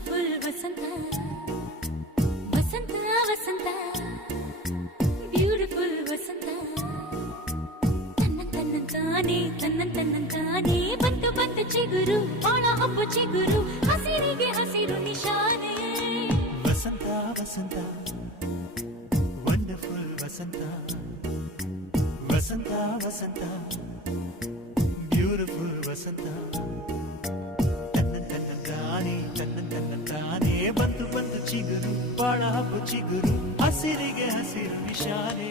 beautiful ವಸಂತ ವಸಂತ ವಸಂತ beautiful ವಸಂತ ತನ್ನಂತಾನೆ ಬಂತು ಬಂತು ಚಿಗುರು ಬಾಳ ಹಬ್ಬ ಚಿಗುರು ಹಸಿರಿಗೆ ಹಸಿರು ನಿಶಾನೆ ವಸಂತ ವಸಂತ ವಂಡರ್ಫುಲ್ ವಸಂತ ವಸಂತ ವಸಂತ ಬ್ಯೂಟಿಫುಲ್ ವಸಂತ ತನ್ನಂತಾನೆ ಬಂತು ಬಂತು ಚಿಗುರು ಬಾಳ ಹಬ್ಬ ಚಿಗುರು ಹಸಿರಿಗೆ ಹಸಿರು ನಿಶಾನೆ